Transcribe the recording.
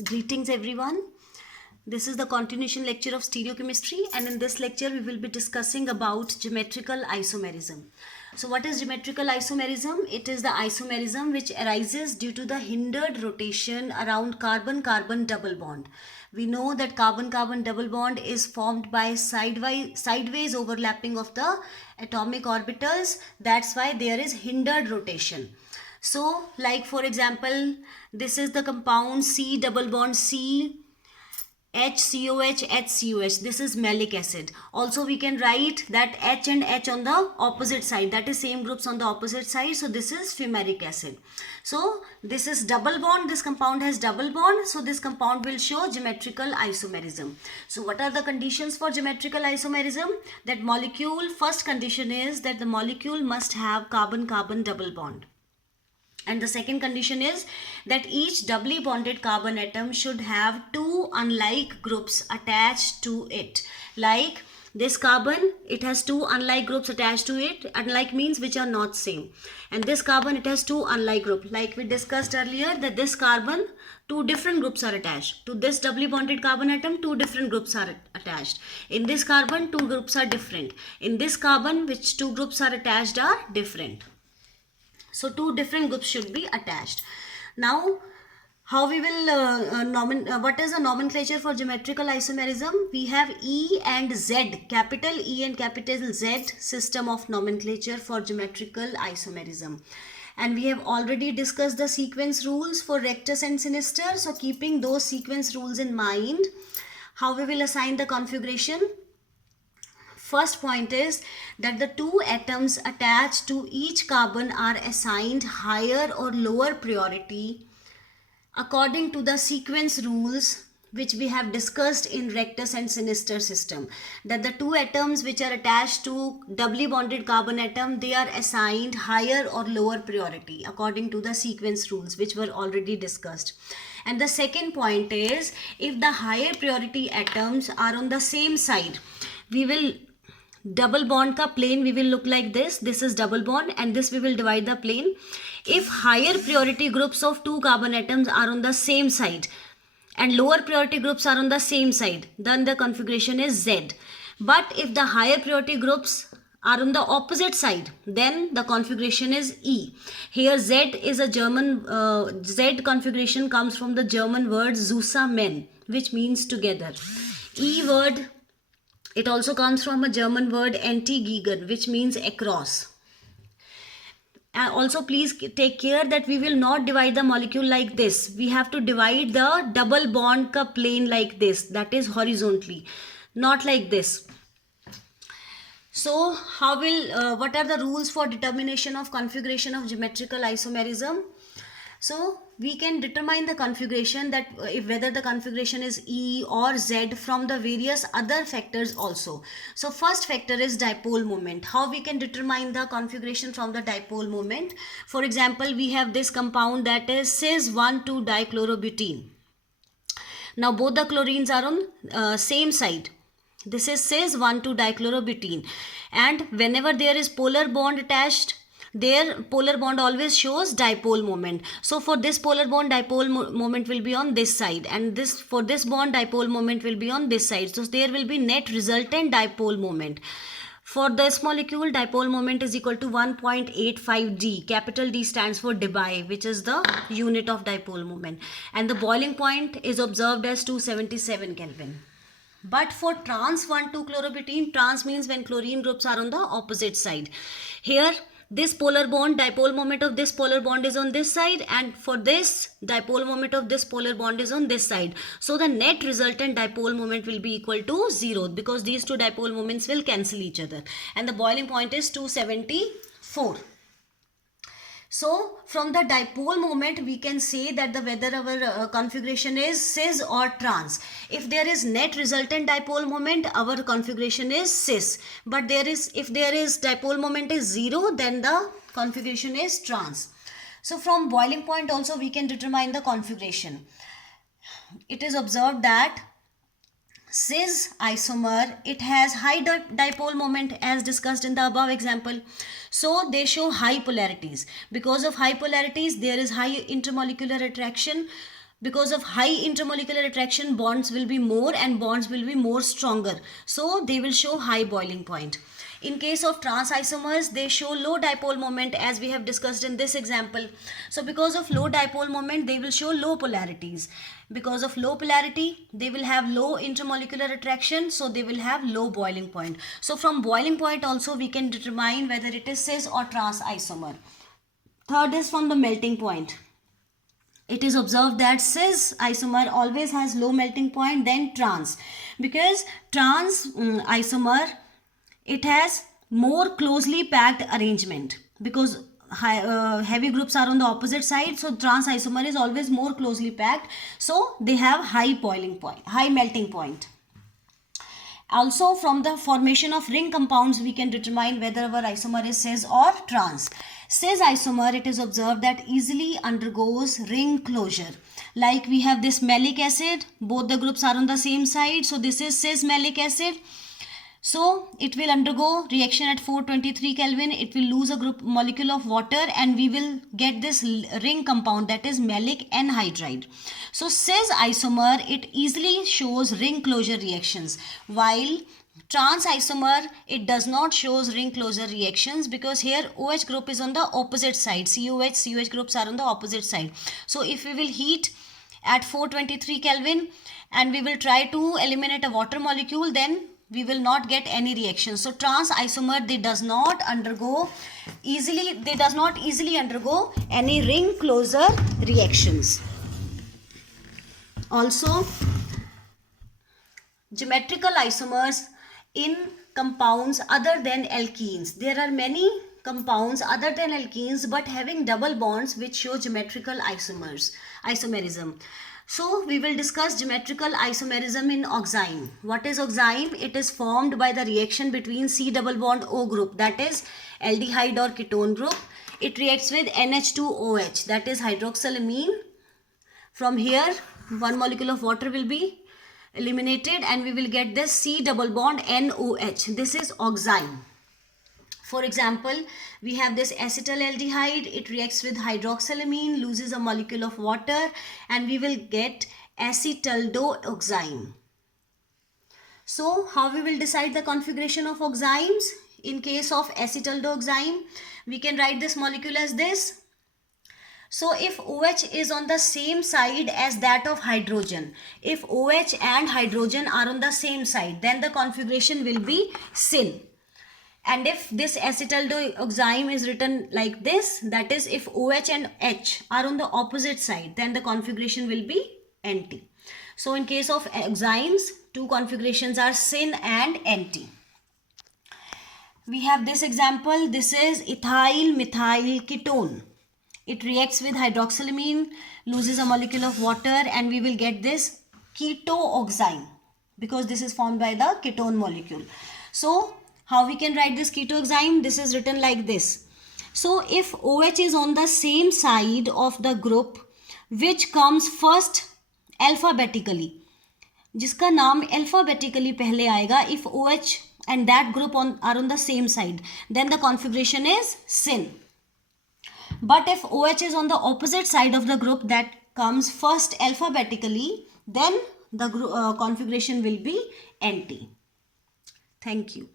Greetings everyone. This is the continuation lecture of stereochemistry, and in this lecture we will be discussing about geometrical isomerism. So what is geometrical isomerism? It is the isomerism which arises due to the hindered rotation around carbon-carbon double bond. We know that carbon-carbon double bond is formed by sideways overlapping of the atomic orbitals. That's why there is hindered rotation. So, like for example, this is the compound C double bond C, HCOH, HCOH. This is malic acid. Also, we can write that H and H on the opposite side. That is same groups on the opposite side. So, this is fumaric acid. So, this is double bond. This compound has double bond. So, this compound will show geometrical isomerism. So, what are the conditions for geometrical isomerism? That molecule, first condition is that the molecule must have carbon-carbon double bond. And the second condition is that each doubly bonded carbon atom should have two unlike groups attached to it. Like this carbon, it has two unlike groups attached to it. Unlike means which are not same. And this carbon, it has two unlike groups. Like we discussed earlier, that this carbon, two different groups are attached. To this doubly bonded carbon atom, two different groups are attached. In this carbon, two groups are different. In this carbon, which two groups are attached are different. So two different groups should be attached. Now, how we will what is the nomenclature for geometrical isomerism? We have E and Z, capital E and capital Z system of nomenclature for geometrical isomerism. And we have already discussed the sequence rules for rectus and sinister. So keeping those sequence rules in mind, how we will assign the configuration? First point is that the two atoms attached to each carbon are assigned higher or lower priority according to the sequence rules which we have discussed in rectus and sinister system. That the two atoms which are attached to doubly bonded carbon atom, they are assigned higher or lower priority according to the sequence rules which were already discussed. And the second point is, if the higher priority atoms are on the same side, we will double bond ka plane we will look like this. This is double bond and this we will divide the plane. If higher priority groups of two carbon atoms are on the same side and lower priority groups are on the same side, then the configuration is Z. But if the higher priority groups are on the opposite side, then the configuration is E. Here Z is a German, Z configuration comes from the German word zusammen, which means together. E word, it also comes from a German word entgegen, which means across. Also, please take care that we will not divide the molecule like this. We have to divide the double bond ka plane like this, that is horizontally, not like this. So, what are the rules for determination of configuration of geometrical isomerism? So, we can determine the configuration that if whether the configuration is E or Z from the various other factors also. So, first factor is dipole moment. How we can determine the configuration from the dipole moment? For example, we have this compound that is cis-1,2-dichlorobutene. Now, both the chlorines are on same side. This is cis-1,2-dichlorobutene, and whenever there is polar bond attached, their polar bond always shows dipole moment. So for this polar bond, dipole moment will be on this side, and for this bond, dipole moment will be on this side. So there will be net resultant dipole moment. For this molecule, dipole moment is equal to 1.85 D. Capital D stands for debye, which is the unit of dipole moment. And the boiling point is observed as 277 Kelvin. But for trans 1,2-chlorobutene, trans means when chlorine groups are on the opposite side. Here, this polar bond, dipole moment of this polar bond is on this side, and for this, dipole moment of this polar bond is on this side. So the net resultant dipole moment will be equal to 0 because these two dipole moments will cancel each other. And the boiling point is 274. So, from the dipole moment, we can say that whether our configuration is cis or trans. If there is net resultant dipole moment, our configuration is cis. But if there is dipole moment is 0, then the configuration is trans. So, from boiling point also we can determine the configuration. It is observed that cis isomer, it has high dipole moment as discussed in the above example. So they show high polarities. Because of high polarities, there is high intermolecular attraction because of high intermolecular attraction, bonds will be more and bonds will be more stronger. So they will show high boiling point. In case of trans isomers, they show low dipole moment, as we have discussed in this example. So because of low dipole moment, they will show low polarities. Because of low polarity, they will have low intermolecular attraction, so they will have low boiling point. So from boiling point also we can determine whether it is cis or trans isomer. Third is from the melting point. It is observed that cis isomer always has low melting point than trans, because trans isomer, it has more closely packed arrangement, because heavy groups are on the opposite side, so trans isomer is always more closely packed, so they have high boiling point, high melting point. Also from the formation of ring compounds we can determine whether our isomer is cis or trans. Cis isomer, it is observed that easily undergoes ring closure. Like we have this malic acid, both the groups are on the same side, so this is cis malic acid. So it will undergo reaction at 423 Kelvin, it will lose a group molecule of water and we will get this ring compound, that is malic anhydride. So cis isomer, it easily shows ring closure reactions, while trans isomer, it does not shows ring closure reactions, because here OH group is on the opposite side, COH groups are on the opposite side. So if we will heat at 423 Kelvin and we will try to eliminate a water molecule, then we will not get any reaction. So trans isomer, they does not easily undergo any ring closure reactions. Also, geometrical isomers in compounds other than alkenes. There are many compounds other than alkenes but having double bonds which show geometrical isomerism. So we will discuss geometrical isomerism in oxime. What is oxime? It is formed by the reaction between C double bond O group, that is aldehyde or ketone group. It reacts with NH2OH, that is hydroxylamine. From here one molecule of water will be eliminated and we will get this C double bond NOH. This is oxime. For example, we have this acetaldehyde, it reacts with hydroxylamine, loses a molecule of water and we will get acetaldeoxime. So how we will decide the configuration of oximes? In case of acetaldeoxime, we can write this molecule as this. So if OH is on the same side as that of hydrogen, if OH and hydrogen are on the same side, then the configuration will be syn. And if this acetaldeoxime is written like this, that is if OH and H are on the opposite side, then the configuration will be NT. So in case of oximes, two configurations are syn and NT. We have this example. This is ethyl methyl ketone. It reacts with hydroxylamine, loses a molecule of water and we will get this ketoxime, because this is formed by the ketone molecule. So how we can write this ketoxime? This is written like this. So if OH is on the same side of the group which comes first alphabetically, जिसका नाम alphabetically पहले आएगा, if OH and that group are on the same side, then the configuration is syn. But if OH is on the opposite side of the group that comes first alphabetically, then the configuration will be NT. Thank you.